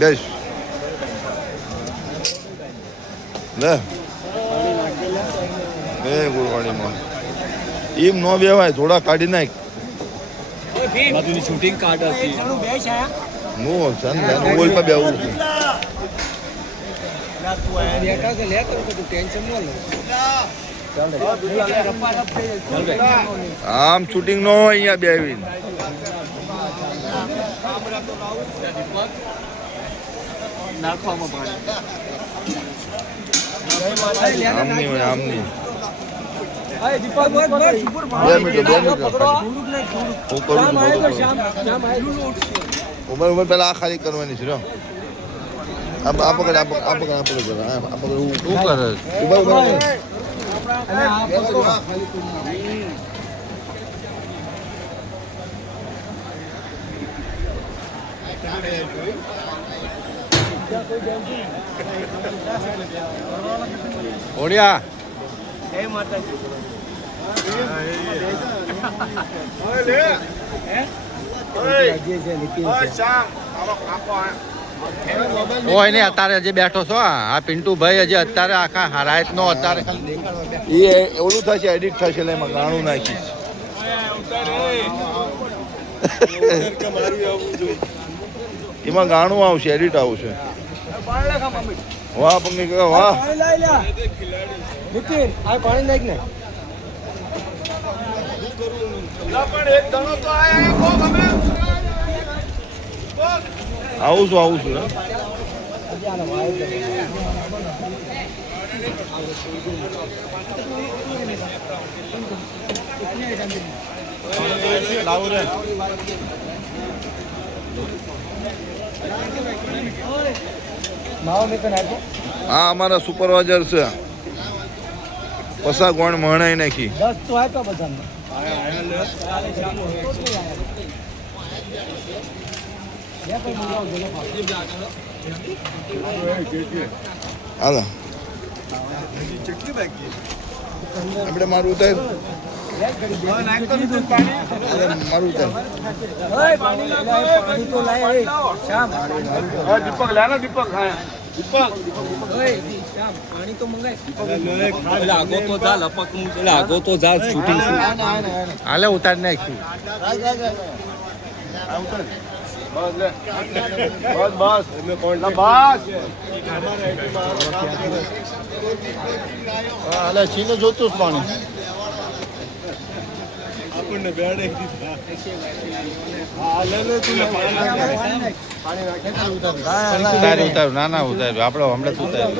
બેસ લે બે ગુરવાણીમાં એમ ન બેવાય, થોડા કાઢી નાખ. શૂટિંગ કાર્ડ હતી હું બોલ પર બેવું આમ શૂટિંગ નો હોય અહીંયા બેવીને. આમની હોય આમની. 2 મિનિટ ઉમર પેલા આ ખાલી કરવાની છે. આ પકડ શું કરે ઓડિયા કોઈ નહીં. અત્યારે હજી બેઠો છો. આ પિન્ટુભાઈ હજી અત્યારે આખા રાત નો અત્યારે એ ઓલું થશે, એડિટ થશે એટલે એમાં ગાણું નાખીશ. એમાં ગાણું આવશે, એડિટ આવશે. વાહ પંગી વાહ. આવું છું હા અમારા સુપરવાઇઝર છે. પસા કોણ મણાઈ નાખી. હાલો આપણે મારું ઉતાર મારું ઉતાર. દીપક લે દીપક લાગો તો જા શૂટિંગ હાલે ઉતાર નાખ્યું. બસ હાલે છીને જોતું પાણી આપણને બેડે ઉતાર્યું. ના ઉતાર્યું આપણે હમણાં ઉતાર્યું.